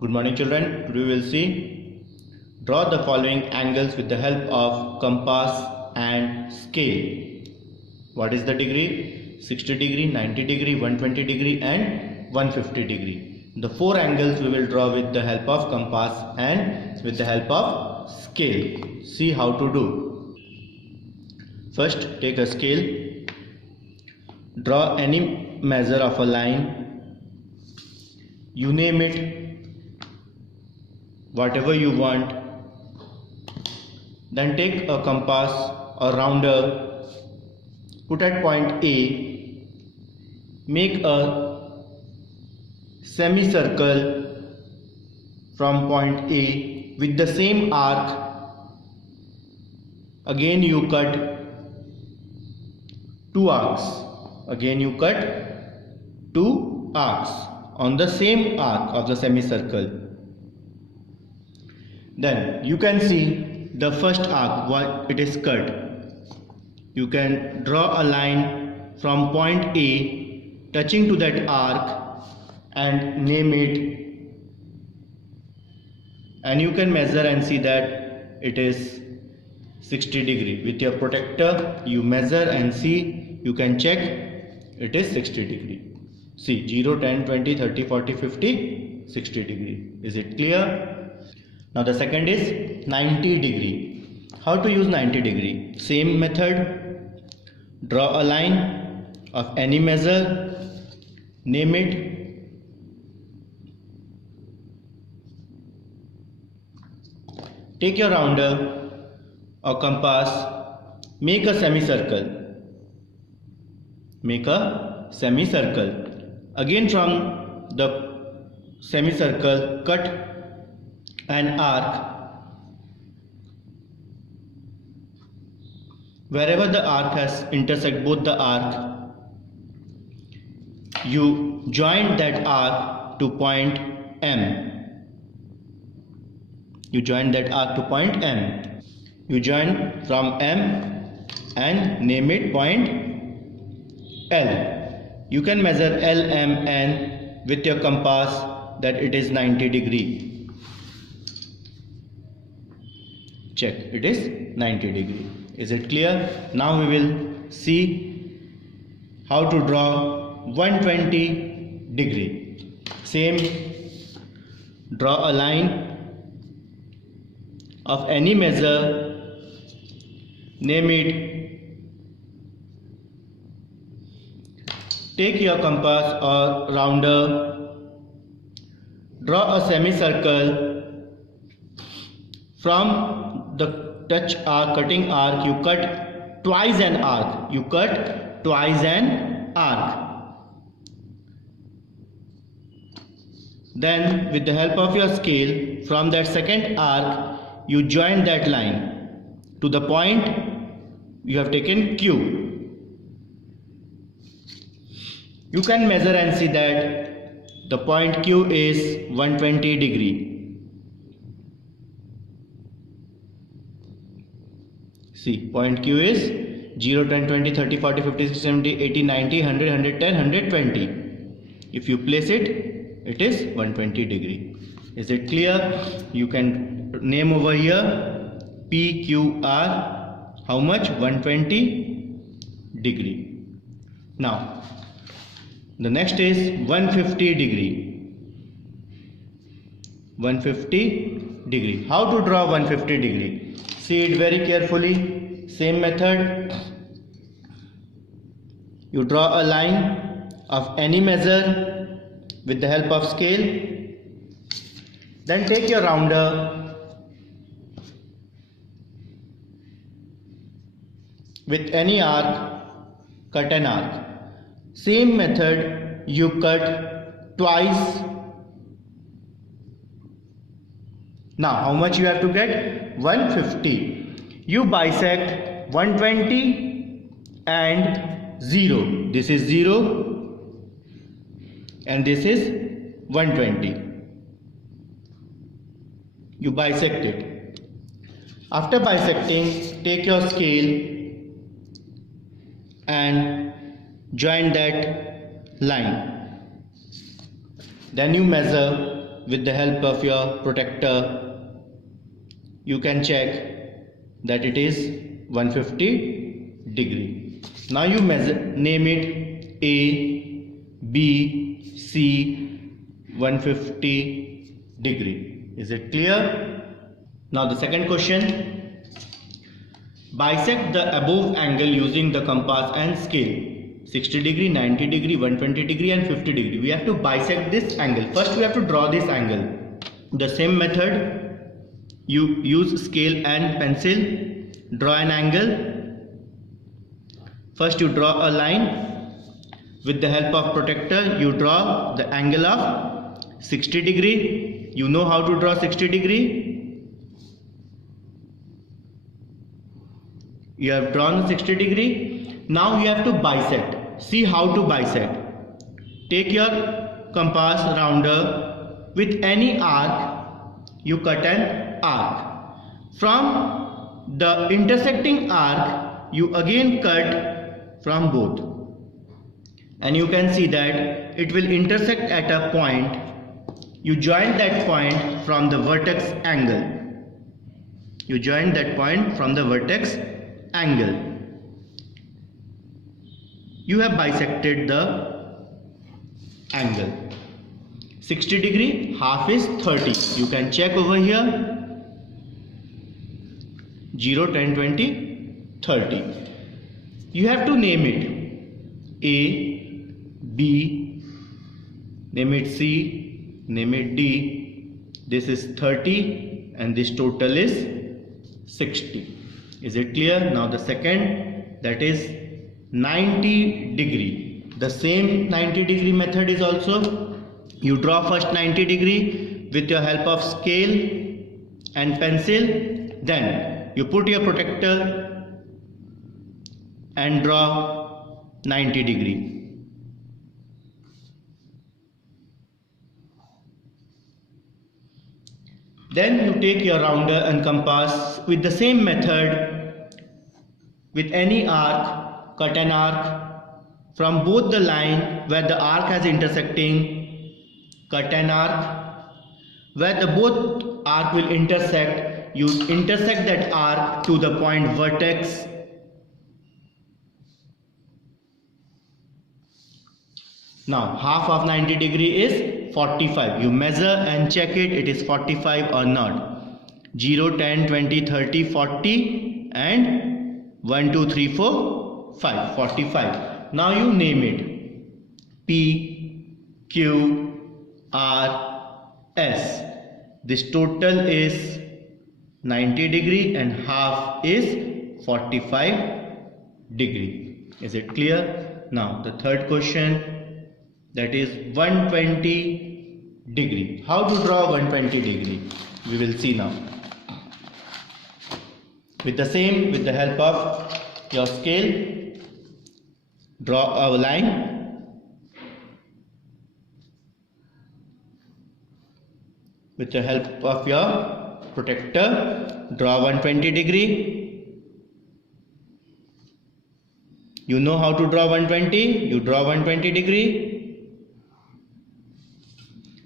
Good morning children. Today we will see draw the following angles with the help of compass and scale. What is the degree? 60 degree, 90 degree, 120 degree and 150 degree. The four angles we will draw with the help of compass and with the help of scale. See how to do. First take a scale. Draw any measure of a line. You name it. Whatever you want. Then take a compass or rounder, put at point A, make a semicircle from point A with the same arc. Again you cut two arcs. Again you cut two arcs on the same arc of the semicircle. Then you can see the first arc what it is cut. You can draw a line from point A touching to that arc and name it, and you can measure and see that it is 60 degree. With your protractor you measure and see, you can check it is 60 degree. See 0, 10, 20, 30, 40, 50, 60 degree. Is it clear? Now the second is 90 degree. How to use 90 degree? Same method. Draw a line of any measure, name it, take your rounder or compass, make a semicircle. Make a semicircle. Again from the semicircle cut an arc. Wherever the arc has intersect both the arc, you join that arc to point M. You join that arc to point M. You join from M and name it point L. You can measure L, M, N with your compass that it is 90 degree. Check, it is 90 degree. Is it clear? Now we will see how to draw 120 degree. Same, draw a line of any measure, name it, take your compass or rounder, draw a semicircle. From the touch arc, cutting arc, you cut twice an arc. You cut twice an arc. Then with the help of your scale, from that second arc, you join that line to the point you have taken Q. You can measure and see that the point Q is 120 degree. See, point Q is 0, 10, 20, 30, 40, 50, 60, 70, 80, 90, 100, 110, 120. If you place it, it is 120 degree. Is it clear? You can name over here PQR. How much? 120 degree. Now, the next is 150 degree. 150 degree. How to draw 150 degree? See it very carefully. Same method. You draw a line of any measure with the help of scale. Then take your rounder with any arc, cut an arc. Same method, you cut twice. Now how much you have to get? 150. You bisect 120 and 0. This is 0 and this is 120. You bisect it. After bisecting, take your scale and join that line. Then you measure with the help of your protractor, you can check that it is 150 degree. Now you name it A, B, C, 150 degree. Is it clear? Now the second question. Bisect the above angle using the compass and scale. 60 degree, 90 degree, 120 degree and 50 degree. We have to bisect this angle. First we have to draw this angle. The same method, you use scale and pencil, draw an angle. First you draw a line. With the help of protractor, you draw the angle of 60 degree. You know how to draw 60 degree. You have drawn 60 degree. Now you have to bisect. See how to bisect. Take your compass rounder. With any arc, you cut an arc. From the intersecting arc, you again cut from both. And you can see that it will intersect at a point. You join that point from the vertex angle. You join that point from the vertex angle. You have bisected the angle. 60 degree, half is 30. You can check over here. 0, 10, 20, 30. You have to name it A, B, name it C, name it D. This is 30 and this total is 60. Is it clear? Now the second, that is 90 degree. The same 90 degree method is also, you draw first 90 degree with your help of scale and pencil, then you put your protractor and draw 90 degree. Then you take your rounder and compass with the same method. With any arc, cut an arc from both the line where the arc has intersecting. Cut an arc where the both arc will intersect. You intersect that arc to the point vertex. Now half of 90 degree is 45. You measure and check it is 45 or not. 0, 10, 20, 30, 40 and 1, 2, 3, 4, 5. 45. Now you name it. P, Q, R, S. This total is 90 degree and half is 45 degree. Is it clear? Now the third question, that is 120 degree. How to draw 120 degree? We will see now. With the help of your scale, draw a line. With the help of your protractor, draw 120 degree. You know how to draw 120. You draw 120 degree.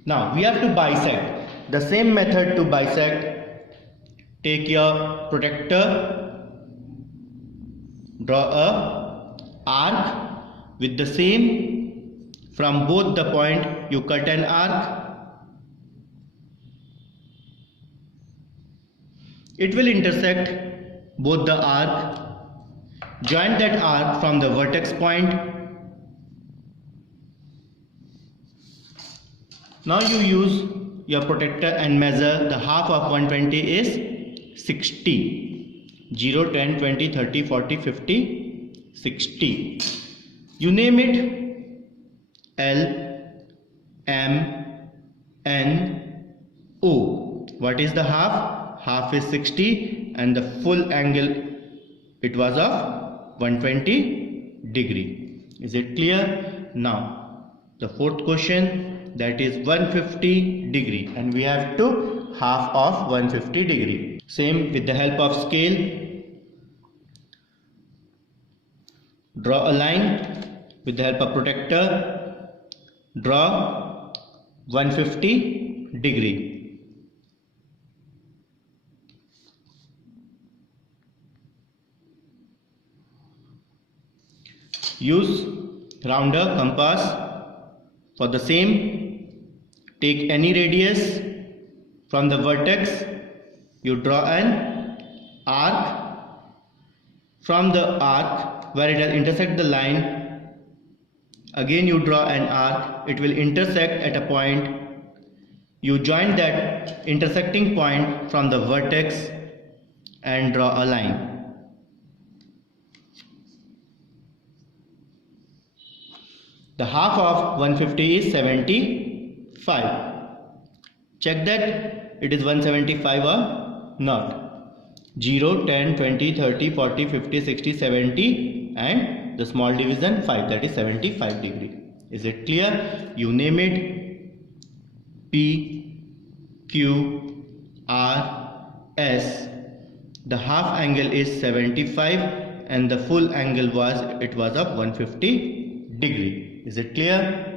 Now we have to bisect. The same method to bisect. Take your protractor, draw a arc. With the same, from both the point, you cut an arc. It will intersect both the arc. Join that arc from the vertex point. Now you use your protractor and measure. The half of 120 is 60. 0, 10, 20, 30, 40, 50, 60. You name it L, M, N, O. What is the half? Half is 60 and the full angle, it was of 120 degree. Is it clear? Now the fourth question, that is 150 degree, and we have to half of 150 degree. Same, with the help of scale, draw a line. With the help of protractor, draw 150 degree. Use rounder, compass for the same. Take any radius from the vertex. You draw an arc. From the arc where it has intersect the line, again you draw an arc. It will intersect at a point. You join that intersecting point from the vertex and draw a line. The half of 150 is 75. Check that it is 175 or not. 0, 10, 20, 30, 40, 50, 60, 70 and the small division 5, that is 75 degree. Is it clear? You name it. P, Q, R, S. The half angle is 75 and the full angle was of 150 degree. Is it clear?